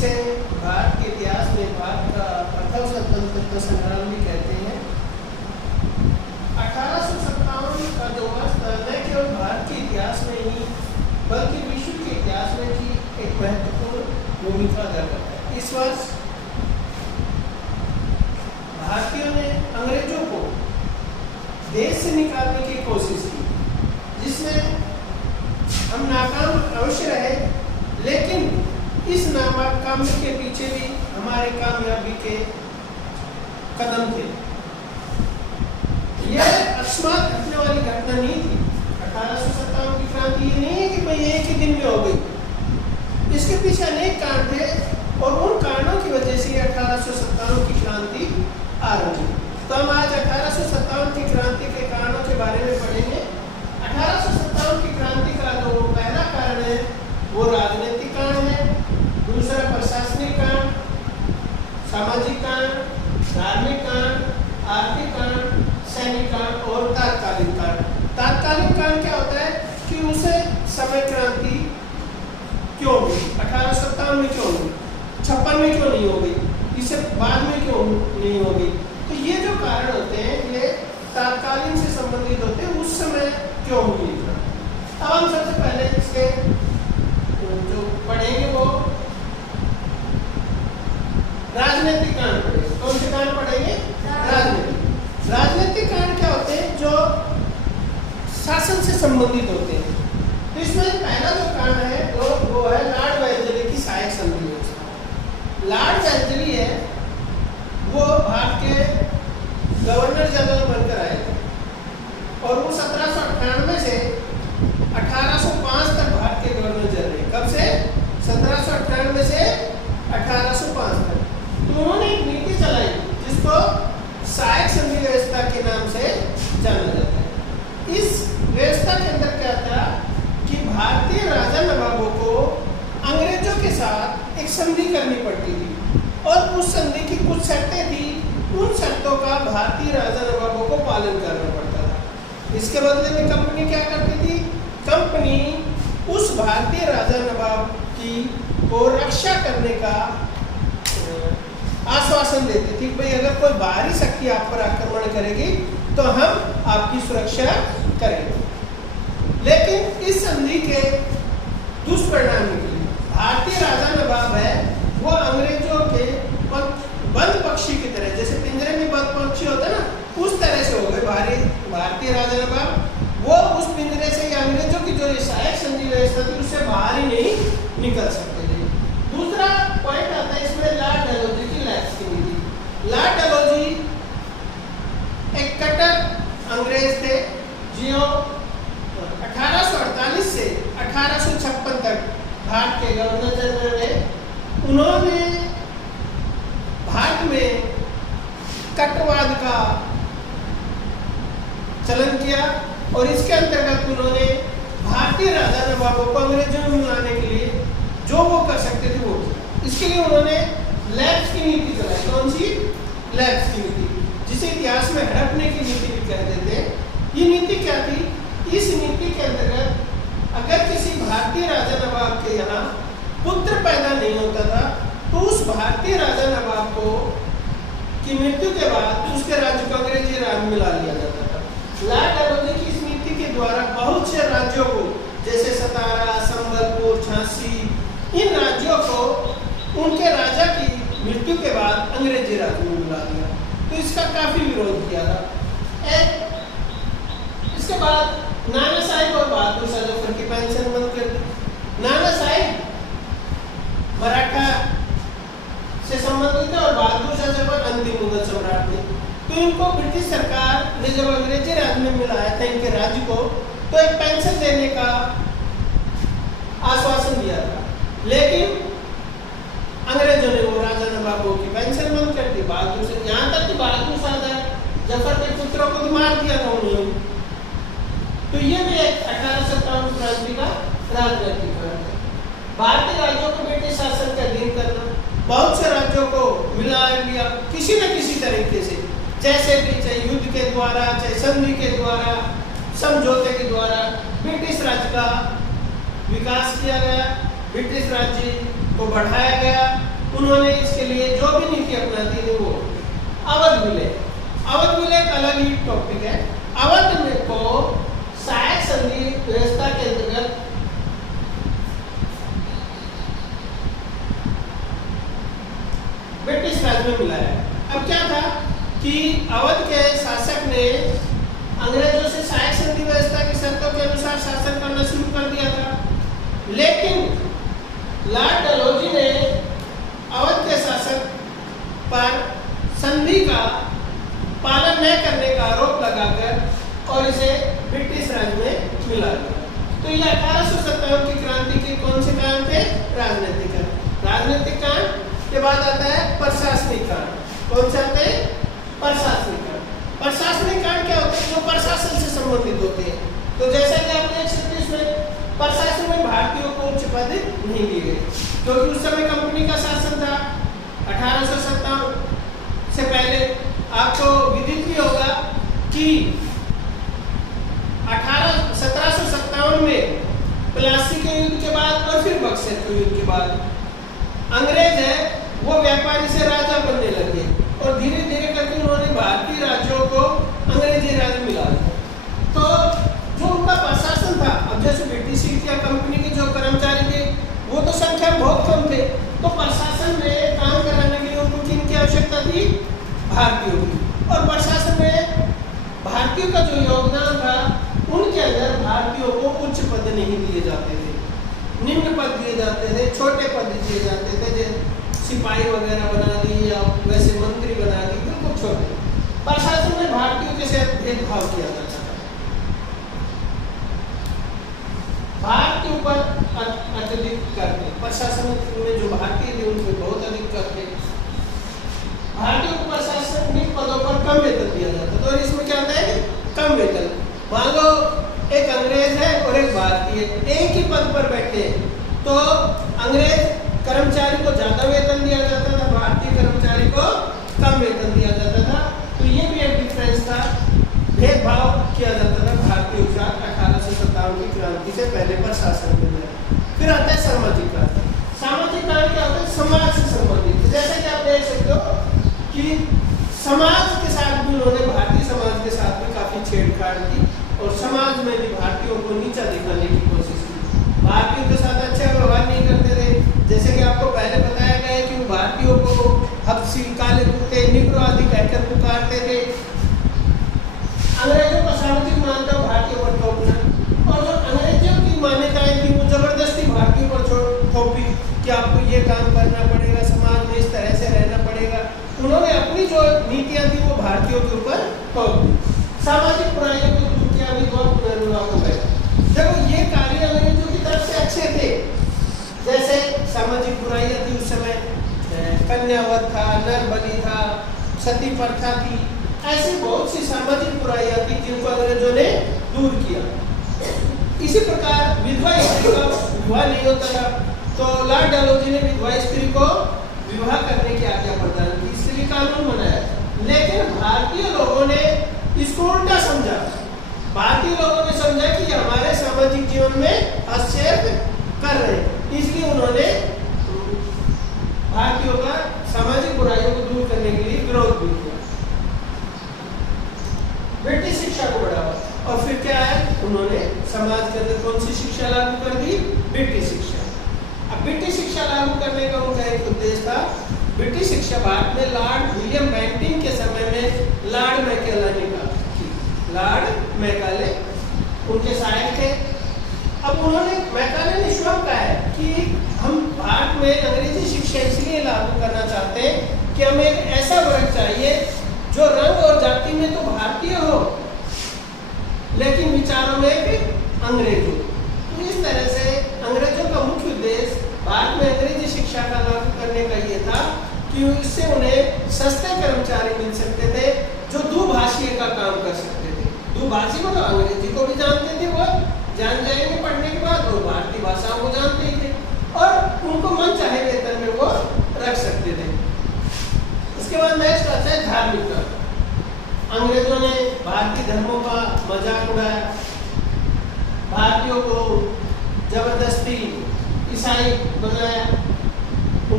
इसे भारत के इतिहास में भारत का प्रथम स्वतंत्रता संग्राम भी कहते हैं। 1857 का जो वर्ष था न केवल भारत के इतिहास में ही बल्कि विश्व के इतिहास में भी एक महत्वपूर्ण भूमिका अदा करता है। इस वर्ष भारतीयों ने अंग्रेजों को देश से निकालने की कोशिश की, जिसमें हम नाकाम अवश्य रहे, लेकिन इस नाकामी के पीछे भी हमारे कामयाबी के कदम थे। यह अकस्मात घटने वाली घटना नहीं थी। 1857 की क्रांति ये नहीं है कि भाई एक ही दिन में हो गई। इसके पीछे अनेक कारण थे और उन कारणों की वजह से 1857 की क्रांति आरंभ हुई। तो हम आज 1857 की क्रांति के कारणों के बारे में पढ़ेंगे। 1857 की क्रांति का जो पहला कारण है वो राजनीतिक कारण है, दूसरा प्रशासनिक कारण, सामाजिक कारण, धार्मिक कारण, आर्थिक कारण, सैनिक कारण और तात्कालिक कारण। तात्कालिक कारण क्या होता है कि उसे समय क्रांति क्यों हुई, 1857 में क्यों हुई, 56 में क्यों नहीं हो गई, इससे बाद में क्यों नहीं हो गई। तो ये जो कारण होते हैं ये तात्कालीन से संबंधित होते हैं, उस समय क्यों हुई। अब हम सबसे पहले इसके जो पढ़ेंगे वो राजनीतिक कारण पढ़ेंगे। कौन से कारण पढ़ेंगे? राजनीतिक कारण क्या होते हैं? जो शासन से संबंधित होते हैं। तो इसमें पहला जो कारण है वो है लॉर्ड वेल्लेस्ली की सहायक संधि व्यवस्था। लॉर्ड वेल्लेस्ली है वो भारत के गवर्नर जनरल बनकर आए थे और वो 1798 से 1805 तक भारत के गवर्नर जनरल रहे। कब से? 1798 से 1805 तक। तो उन्होंने एक नीति चलाई जिसको सहायक संधि व्यवस्था के नाम से जाना जाता है। इस व्यवस्था के अंदर क्या था कि भारतीय राजा नवाबों को अंग्रेजों के साथ एक संधि करनी पड़ती थी और उस संधि की कुछ शर्तें थी। उन शर्तों का भारतीय राजा नवाबों को पालन करना पड़ता था। इसके बदले में कंपनी क्या करती थी? कंपनी उस भारतीय राजा नवाब की को रक्षा करने का आश्वासन देती थी। भाई अगर कोई बाहरी शक्ति आप पर आक्रमण करेगी तो हम आपकी सुरक्षा करेंगे। लेकिन इस संधि के दुष्परिणाम निकले। भारतीय राजा नवाब है वो अंग्रेजों के बंद पक्षी की तरह, जैसे पिंजरे में बंद पक्षी होता है ना, उस तरह से हो गए भारतीय राजा नवाब। वो उस पिंजरे से या अंग्रेजों की जो सहायक संधि व्यवस्था थी उससे बाहर ही नहीं निकल सकते थे। दूसरा पॉइंट आता है इसमें लॉर्ड डलहौजी की लैप्स की नीति। लॉर्ड डलहौजी एक कट्टर अंग्रेज थे जो 1848 से 1856 तक भारत के गवर्नर जनरल रहे। उन्होंने भारत में कट्टरवाद का चलन किया और इसके अंतर्गत उन्होंने भारतीय राजा नवाबों को अंग्रेजों में मिलाने के लिए जो वो कर सकते थे वो किया। इसके लिए उन्होंने लैप्स की नीति चलाई। कौन सी? लैप्स की नीति, जिसे इतिहास में हड़पने की नीति भी कह देते हैं। ये नीति क्या थी? इस नीति के अंतर्गत अगर किसी भारतीय राजा नवाब के यहाँ पुत्र पैदा नहीं होता था तो उस भारतीय राजा नवाब को की मृत्यु के बाद उसके राज्य को अंग्रेजी राज में मिला लिया जाता था। लॉर्ड डलहौजी की इस नीति के द्वारा बहुत से राज्यों को जैसे सतारा, संबलपुर, झांसी, इन राज्यों को उनके राजा की मृत्यु के बाद अंग्रेजी राज में मिला दिया। तो इसका काफी विरोध किया था। इसके बाद नाना साहेब और बहादुर शाह जफर की पेंशन बंद कर दी। नाना साहेब मराठा से संबंधित है और बहादुर शाह जफर अंतिम मुगल सम्राट थे। तो इनको ब्रिटिश सरकार ने जब अंग्रेजी राज में मिलाया था इनके राज्य को, तो एक पेंशन देने का आश्वासन दिया था, लेकिन अंग्रेजों ने वो राजा नवाबों की पेंशन बंद कर दी। बहादुर से यहाँ तक कि बहादुर शाह जफर के पुत्रों को भी मार दिया था उन्होंने। तो ये भी एक 1857 क्रांति का राजनीतिक कारण है। भारतीय राज्यों को ब्रिटिश शासन के अधीन करना, बहुत से राज्यों को मिला लिया किसी न किसी तरीके से, जैसे भी, चाहे युद्ध के द्वारा, चाहे संधि के द्वारा, समझौते के द्वारा ब्रिटिश राज्य का विकास किया गया, ब्रिटिश राज्य को बढ़ाया गया उन्होंने इसके लिए जो भी नीति अपनाती थी वो अवध विलय। अवध विलय एक अलग ही टॉपिक है। अवध में को सहायक संधि व्यवस्था के अंतर्गत ब्रिटिश राज में मिला है। अब क्या था कि अवध के शासक ने अंग्रेजों से सहायक संधि व्यवस्था की शर्तों के अनुसार शासन करना शुरू कर दिया था, लेकिन लॉर्ड डलहौजी ने अवध के शासक पर संधि का पालन न करने का आरोप लगाकर और इसे ब्रिटिश राज में मिला दिया। तो ये 1857 की क्रांति के कौन से कांड थे? राजनीतिक कांड। राजनीतिक कांड के बाद आता है प्रशासनिक कांड। कौन से आते हैं? प्रशासनिक कांड। प्रशासनिक कांड क्या होते हैं? जो प्रशासन से संबंधित होते हैं। तो जैसा कि आप देख सकते हैं इसमें प्रशासन में भारतीयों को उच्च पद नहीं दिए गए, क्योंकि उस समय कंपनी का शासन था। 1857 से पहले आपको विदित भी होगा कि 1757 में प्लासी के युद्ध के बाद और फिर बक्सर के युद्ध के बाद अंग्रेज है वो व्यापारी से राजा बनने लगे और धीरे धीरे करके उन्होंने भारतीय राज्यों को अंग्रेजी राज मिला दिया। तो जो उनका प्रशासन था, अब जैसे ब्रिटिश ईस्ट इंडिया कंपनी के जो कर्मचारी थे वो तो संख्या में बहुत कम थे, तो प्रशासन में काम कराने के लिए उनको किन की आवश्यकता थी? भारतीयों की। और प्रशासन में भारतीयों का जो योगदान था उनके अंदर भारतीयों को उच्च पद नहीं दिए जाते थे, निम्न पद दिए जाते थे, छोटे पद दिए जाते थे, जैसे सिपाही वगैरह बना दी या वैसे मंत्री बना दी, बिल्कुल छोटे। प्रशासन में भारतीयों के साथ भेदभाव किया जाता था। भारतीयों पर अत्यधिक करते, प्रशासन में जो भारतीय थे उन पर बहुत अधिक करते। भारतीयों को प्रशासनिक पदों पर कम वेतन दिया जाता था। और इसमें क्या होता है? कम वेतन। मान लो एक अंग्रेज है और एक भारतीय एक ही पद पर बैठे हैं, तो अंग्रेज कर्मचारी को ज्यादा वेतन दिया जाता था, भारतीय कर्मचारी को कम वेतन दिया जाता था। तो ये भी एक डिफरेंस था, भेदभाव किया जाता था भारतीयों के साथ 1857 की क्रांति से पहले प्रशासन के अंदर। फिर आता है सामाजिक कांड। सामाजिक कांड क्या होता है? समाज से संबंधित। जैसे कि आप देख सकते हो कि समाज के साथ भी उन्होंने, भारतीय समाज के साथ भी काफी छेड़छाड़ की और समाज में भी भारतीयों को नीचा दिखाने की कोशिश की। भारतीयों के साथ अच्छा व्यवहार नहीं करते थे। जैसे कि आपको पहले बताया गया है कि वो भारतीयों को हबसी, काले कुत्ते, निग्रो आदि कहकर पुकारते थे। अंग्रेजों का सामाजिक मान्यता भारतीयों पर थोपना, और जो अंग्रेजों की मान्यताएं थी वो जबरदस्ती भारतीयों पर थोपी कि आपको ये काम करना पड़ेगा, समाज में इस तरह से रहना पड़ेगा। उन्होंने अपनी जो नीतियां थी वो भारतीयों के ऊपर थोप दी। सामाजिक बुराइयों को दूर किया, भी बहुत पुनर्विवाह हो गया। देखो ये कार्य अंग्रेजों की तरफ से अच्छे थे, जैसे सामाजिक बुराइयां थी उस समय, कन्यावध था, नरबली था, सती प्रथा थी, ऐसी बहुत सी सामाजिक बुराइयां थी जिनको अंग्रेजों ने दूर किया। इसी प्रकार विधवा स्त्री का विवाह नहीं होता था, तो लॉर्ड डलहौजी ने विधवा स्त्री को विवाह करने की आज्ञा प्रदान की, इसलिए कानून बनाया। लेकिन भारतीय लोगों ने इसको उल्टा समझा। भारतीय लोगों ने समझा कि ये हमारे सामाजिक जीवन में हस्तक्षेप कर रहे हैं, इसलिए उन्होंने भारतीयों का सामाजिक बुराइयों को दूर करने के लिए विरोध भी किया। ब्रिटिश शिक्षा को बढ़ावा, और फिर क्या है? उन्होंने समाज के अंदर कौन सी शिक्षा लागू कर दी? ब्रिटिश शिक्षा। अब ब्रिटिश शिक्षा लागू करने का उनका एक उद्देश्य था। ब्रिटिश शिक्षा भारत में लॉर्ड विलियम बेंटिंग के समय में लॉर्ड मैकाले का, लॉर्ड मैकाले उनके सहायक थे। अब उन्होंने, मैकाले ने स्वयं कहा है कि हम भारत में अंग्रेजी शिक्षा इसलिए लागू करना चाहते हैं कि हमें एक ऐसा वर्ग चाहिए जो रंग और जाति में तो भारतीय हो लेकिन विचारों में एक अंग्रेज हो। तो इस तरह से अंग्रेजों का मुख्य उद्देश्य भारत में अंग्रेजी शिक्षा का लागू करने का ये था कि इससे उन्हें सस्ते कर्मचारी मिल सकते थे जो दुभाषीय का काम कर सकते थे। दुभाषी मतलब अंग्रेजी को भी जानते थे, वो जान जाएंगे पढ़ने के बाद, और भारतीय भाषाओं को जानते ही थे, और उनको मन चाहे वेतन में वो रख सकते थे। इसके बाद नेक्स्ट आता है धार्मिक धर्म। अंग्रेजों ने भारतीय धर्मों का मजाक उड़ाया, भारतीयों को जबरदस्ती ईसाई बनाया,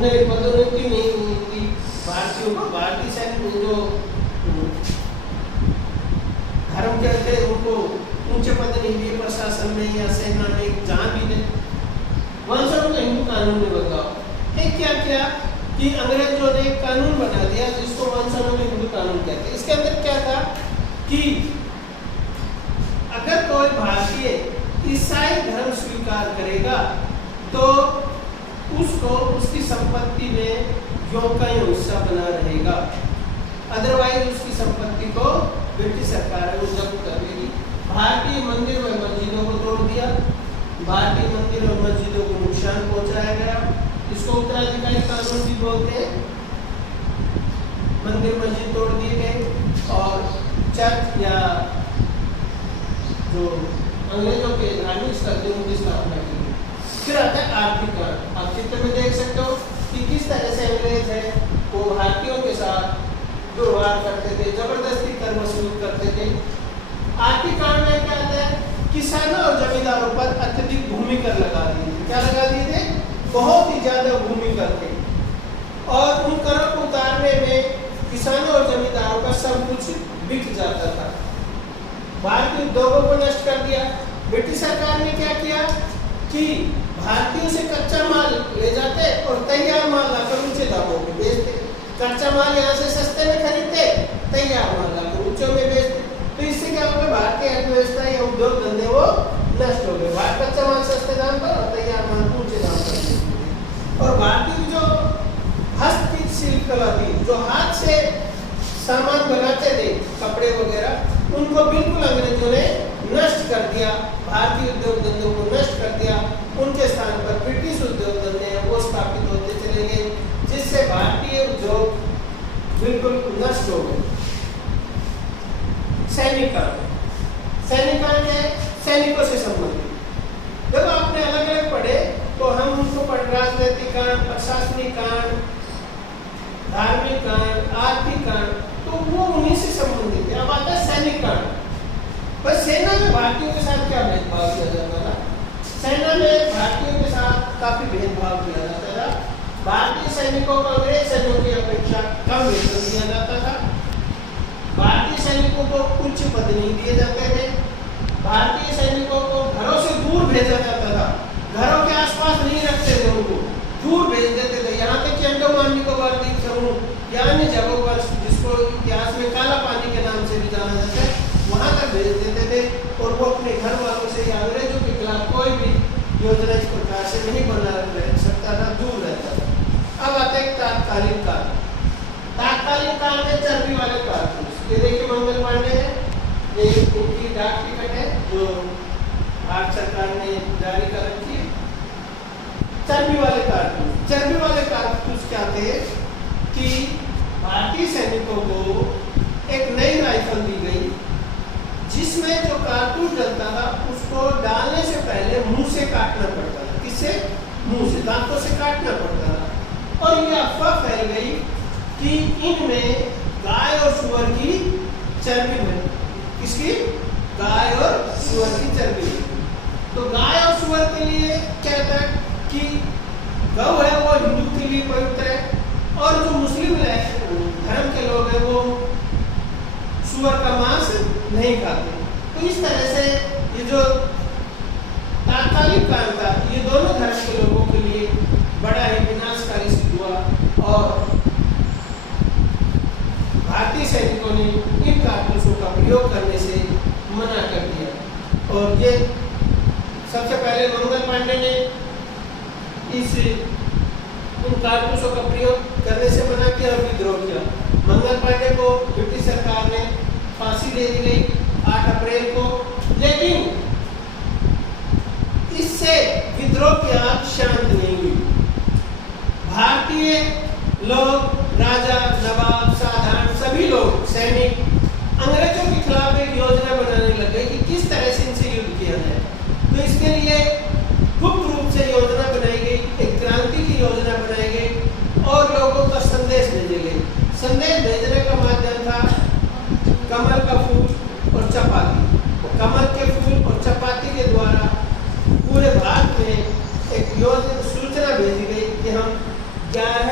उन्हें पदोन्नति नहीं मिली भारतीयों को। भारतीय सैनिक जो धर्म के थे उनको ऊंचे पद नहीं दिए प्रशासन में या सेना में, जहाँ भी थे। वंशों का हिंदू कानून में बदलाव। एक क्या किया कि अंग्रेजों ने कानून बना दिया जिसको वंशों में हिंदू कानून कहते हैं। इसके अंदर क्या था कि अगर कोई भारतीय ईसाई धर्म स्वीकार करेगा तो उसको उसकी संपत्ति में यों का यों हिस्सा बना रहेगा, अदरवाइज उसकी संपत्ति को ब्रिटिश सरकार जब्त कर लेगी। भारतीय मंदिर व मस्जिदों को तोड़ दिया, भारतीय मंदिर और मस्जिदों को नुकसान पहुंचाया गया। इसको उत्तराधिकारी कानून भी बोलते हैं। मंदिर मस्जिद तोड़ दिए गए और चर्च या जो अंग्रेजों के धार्मिक स्थल थे उनकी स्थापना की गई। फिर आता है आर्थिक कांड। आप चित्र में देख सकते हो कि किस तरह से अंग्रेज है वो भारतीयों के साथ दुर्व्यवहार करते थे, जबरदस्ती कर वसूल करते थे। आर्थिक कांड में क्या आता है, किसानों और जमींदारों पर अत्यधिक भूमि कर लगा दिए थे। क्या लगा दिए थे? बहुत ही ज्यादा भूमि कर थे और उन करों को उतारने में किसानों और जमींदारों का सब कुछ बिक जाता था। भारतीय उद्योगों को नष्ट कर दिया। ब्रिटिश सरकार ने क्या किया कि भारतीयों से कच्चा माल ले जाते और तैयार माल लाकर ऊंचे दामों में बेचते। कच्चा माल यहाँ से सस्ते में खरीदते, तैयार माल लाकर ऊंचे में बेचते। तो इससे क्या हो गया, भारतीय अर्थव्यवस्था या उद्योग धंधे वो नष्ट हो गए। भारत कच्चा माल सस्ते दाम पर और तैयार माल ऊंचे दाम पर बेचते। और भारतीय जो हस्तशिल्प कला थी, जो हाथ से सामान बनाते थे कपड़े वगैरह, उनको बिल्कुल अंग्रेजों ने नष्ट कर दिया। भारतीय उद्योग धंधों को नष्ट कर दिया। उनके स्थान पर ब्रिटिश उद्योग धंधे वो स्थापित होते चले गए, जिससे भारतीय उद्योग बिल्कुल नष्ट हो गए। सैनिकांड है सैनिकों से संबंधित। जब आपने अलग अलग पढ़े तो हम उनको पढ़ राजनीतिक कांड, प्रशासनिक कांड, धार्मिक कांड, आर्थिक कांड, तो वो उन्हीं से संबंधित है। अब आता है सैनिक कांड। बस सेना में भारतीयों के साथ क्या भेदभाव किया जाता था? सेना में भारतीयों के साथ काफी भेदभाव किया जाता था। भारतीय सैनिकों को अंग्रेज सैनिकों की अपेक्षा कम वेतन दिया जाता था। भारतीय सैनिकों को उच्च पद नहीं दिए जाते थे। भारतीय सैनिकों को घरों से दूर भेजा जाता था। घरों के आसपास नहीं रखते थे, उनको दूर भेज देते थे। यहाँ तक कि अंडमान निकोबार द्वीप समूह या अन्य जगहों पर, जिसको इतिहास में काला पानी के नाम से भी जाना जाता है, वहां तक भेज देते थे और वो अपने घर वालों से या अंग्रेजों के खिलाफ कोई भी योजना इस प्रकार से नहीं बना रह सकता था, दूर रहता था। अब आता है तात्कालिक काल। तात्कालिक काल में चर्बी वाले कारतूस, ये देखिए मंगल पांडे है, ये इनकी डाक टिकट है जो भारत सरकार ने जारी कर रखी है। चर्बी वाले कारतूस। चर्बी वाले कारतूस क्या थे कि भारतीय सैनिकों को एक नई राइफल दी गई जिसमें जो कारतूस डलता था उसको डालने से पहले मुंह से काटना पड़ता था। किससे? मुंह से, दांतों से काटना पड़ता था। और ये अफवाह फैल गई कि इनमें गाय और सुअर की चर्बी बनी। किसकी? गाय और सुअर की चर्बी। तो गाय और सुअर के लिए क्या था कि गौ है वो हिंदू के लिए पवित्र है और जो मुस्लिम धर्म के लोग हैं वो सुअर का मांस नहीं खाते। तो इस तरह से ये जो तात्कालिक काल था, ये दोनों धर्म के लोगों के लिए बड़ा ही विनाशकारी सिद्ध हुआ और भारतीय सैनिकों ने इन कारतूसों का प्रयोग करने से मना कर दिया। और ये सबसे पहले मंगल पांडे ने उन कारतूसों का प्रयोग करने से मना किया और विद्रोह किया। मंगल पांडे को ब्रिटिश सरकार ने फांसी दे दी गई 8 अप्रैल को, लेकिन इससे विद्रोह की आग शांत नहीं हुई। भारतीय लोग, राजा, नवाब, साधारण सभी लोग, सैनिक अंग्रेजों के खिलाफ एक योजना बनाने लगे कि किस तरह से इनसे युद्ध किया जाए। तो इसके लिए गुप्त रूप से योजना बनाई गई, एक क्रांति की योजना बनाई गई और लोगों का संदेश भेजे गए। संदेश भेजने का माध्यम था कमल का फूल और चपाती। कमल के फूल और चपाती के द्वारा पूरे भारत में एक योजना सूचना भेजी गई कि हम 11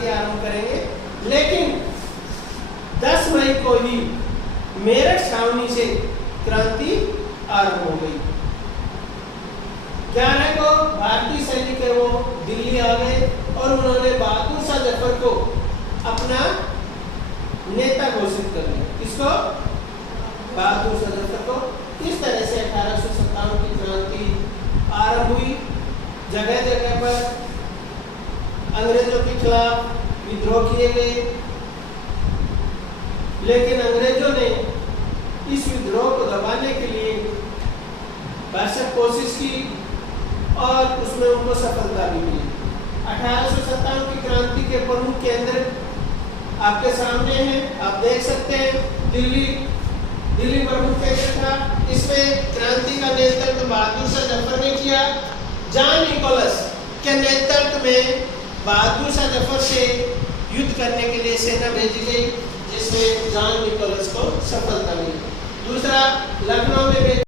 क्रांति आरंभ करेंगे, लेकिन 10 मई को ही मेरठ छावनी से क्रांति आरंभ हो गई। 11 को भारतीय सैनिक है वो दिल्ली आ गए और उन्होंने बहादुर शाह जफर को अपना नेता घोषित कर दिया। किसको? बहादुर शाह जफर को। इस तरह से 1857 की क्रांति आरंभ हुई। जगह जगह पर अंग्रेजों के खिलाफ विद्रोह किए गए, लेकिन अंग्रेजों ने इस विद्रोह को दबाने के लिए भरसक कोशिश की और उसमें उनको सफलता भी मिली। 1857 की क्रांति के प्रमुख केंद्र आपके सामने हैं, आप देख सकते हैं। दिल्ली प्रमुख केंद्र था। इसमें क्रांति का नेतृत्व बहादुर शाह जफर ने किया। जॉन निकोलस के नेतृत्व में बहादुर शाह जफर से युद्ध करने के लिए सेना भेजी गई, जिसमें जॉन निकोलस को सफलता मिली। दूसरा, लखनऊ में